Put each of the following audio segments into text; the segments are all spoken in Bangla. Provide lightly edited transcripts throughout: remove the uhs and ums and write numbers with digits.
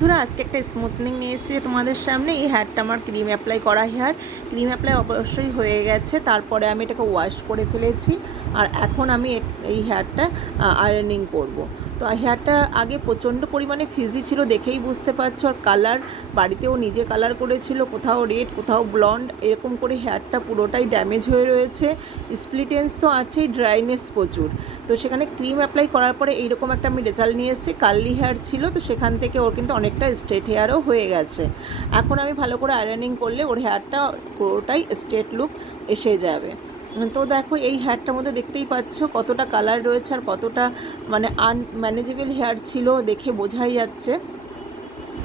বন্ধুরা আজকে একটা স্মুথনিং নিয়ে এসেছি তোমাদের সামনে। এই হেয়ারটা আমার ক্রিম অ্যাপ্লাই করা হেয়ার, ক্রিম অ্যাপ্লাই অবশ্যই হয়ে গেছে। তারপরে আমি এটাকে ওয়াশ করে ফেলেছি আর এখন আমি এই হেয়ারটা আয়রনিং করব। তো হেয়ারটা আগে প্রচণ্ড পরিমাণে ফিজি ছিল, দেখেই বুঝতে পারছো। আর কালার বাড়িতেও নিজে কালার করেছিল, কোথাও রেড কোথাও ব্লন্ড, এরকম করে হেয়ারটা পুরোটাই ড্যামেজ হয়ে রয়েছে। স্প্লিটেন্স তো আছেই, ড্রাইনেস প্রচুর। তো সেখানে ক্রিম অ্যাপ্লাই করার পরে এইরকম একটা আমি রেজাল্ট নিয়ে এসেছি। কার্লি হেয়ার ছিল, তো সেখান থেকে ওর কিন্তু অনেকটা স্ট্রেট হেয়ারও হয়ে গেছে। এখন আমি ভালো করে আয়রনিং করলে ওর হেয়ারটা পুরোটাই স্ট্রেট লুক এসে যাবে। তো দেখো এই হেয়ারটার মধ্যে দেখতেই পাচ্ছ কতটা কালার রয়েছে আর কতটা মানে আনম্যানেজেবল হেয়ার ছিল, দেখে বোঝাই যাচ্ছে।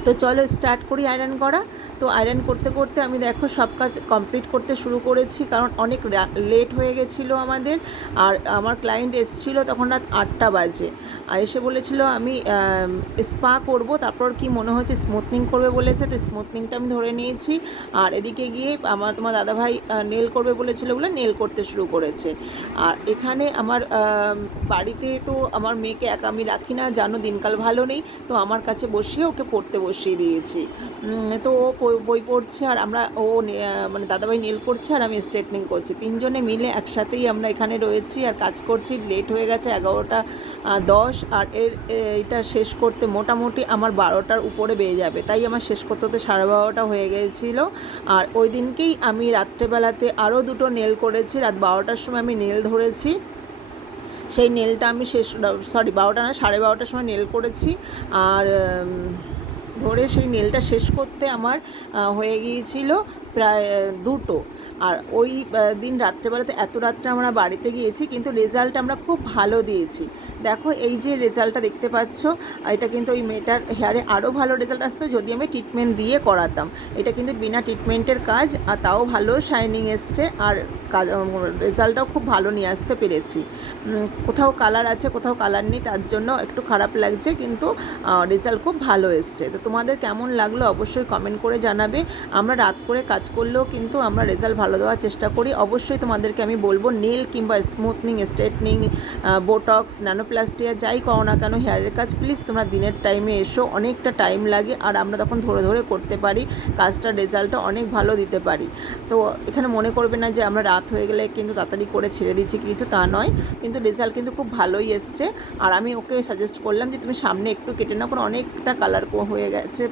তো চলো স্টার্ট করি আয়রন করা। তো আয়রন করতে করতে আমি দেখো সব কাজ কমপ্লিট করতে শুরু করেছি, কারণ অনেক লেট হয়ে গেছিলো আমাদের। আর আমার ক্লায়েন্ট এসেছিলো তখন রাত 8টা বাজে, আর এসে বলেছিল আমি স্পা করব, তারপর কি মনে হচ্ছে স্মুথনিং করবে বলেছে। তো স্মুথনিংটা আমি ধরে নিয়েছি। আর এদিকে গিয়ে তোমার দাদাভাই নেল করবে বলেছিল বলে নেল করতে শুরু করেছে। আর এখানে আমার বাড়িতে তো আমার মেয়েকে একা আমি রাখি না, জানো দিনকাল ভালো নেই। তো আমার কাছে বসিয়ে ওকে পড়তে বসিয়ে দিয়েছি। তো ও বই পড়ছে আর ও মানে দাদাভাই নেল করছে আর আমি স্ট্রেটনিং করছি। তিনজনে মিলে একসাথেই আমরা এখানে রয়েছি আর কাজ করছি। লেট হয়ে গেছে 11টা 10, আর এটা শেষ করতে মোটামুটি আমার 12টার উপরে বেজে যাবে। তাই আমার শেষ করতে হতে 12:30 হয়ে গিয়েছিলো। আর ওই দিনকেই আমি রাত্রেবেলাতে আরও দুটো নেল করেছি। রাত 12টার সময় আমি নেল ধরেছি। সেই নেলটা আমি 12টা না 12:30টার সময় নেল করেছি। আর ধরে সেই নেলটা শেষ করতে আমার হয়ে গিয়েছিল প্রায় 2টো। আর ওই দিন রাত্রেবেলাতে এত রাত্রে আমরা বাড়িতে গিয়েছি, কিন্তু রেজাল্ট আমরা খুব ভালো দিয়েছি। দেখো এই যে রেজাল্টটা দেখতে পাচ্ছ, এটা কিন্তু ওই মেয়েটার হেয়ারে আরও ভালো রেজাল্ট আসতো যদি আমি ট্রিটমেন্ট দিয়ে করাতাম। এটা কিন্তু বিনা ট্রিটমেন্টের কাজ, আর তাও ভালো শাইনিং এসছে। আর রেজাল্টটাও খুব ভালো নিয়ে আসতে পেরেছি। কোথাও কালার আছে কোথাও কালার নেই, তার জন্য একটু খারাপ লাগছে, কিন্তু রেজাল্ট খুব ভালো এসছে। তো তোমাদের কেমন লাগলো অবশ্যই কমেন্ট করে জানাবে। আমরা রাত করে কাজ করলেও কিন্তু আমরা রেজাল্ট ভালো দেওয়ার চেষ্টা করি। অবশ্যই তোমাদেরকে আমি বলবো নেল কিংবা স্মুথনিং, স্ট্রেটনিং, বোটক্স, ন্যানোপ্লাস্টিয়া যাই করো না কেন হেয়ারের কাজ প্লিজ তোমরা দিনের টাইমে এসো। অনেকটা টাইম লাগে আর আমরা তখন ধরে ধরে করতে পারি, কাজটার রেজাল্টটা অনেক ভালো দিতে পারি। তো এখানে মনে করবে না যে আমরা রাত হয়ে গেলে কিন্তু তাড়াতাড়ি করে ছেড়ে দিচ্ছি, কিছু তা নয়। কিন্তু রেজাল্ট কিন্তু খুব ভালোই এসছে। আর আমি ওকে সাজেস্ট করলাম যে তুমি সামনে একটু কেটে নাও, কারণ অনেকটা কালার হয়ে গেছে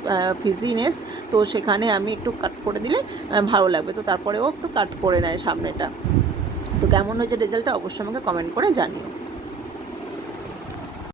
ফিজিনেস। তো সেখানে আমি একটু কাট করে দিলে ভালো লাগবে। তো তারপরে ও একটু কাট করে নেয় সামনেটা। তো কেমন হয়েছে রেজাল্টটা অবশ্যই আমাকে কমেন্ট করে জানিও।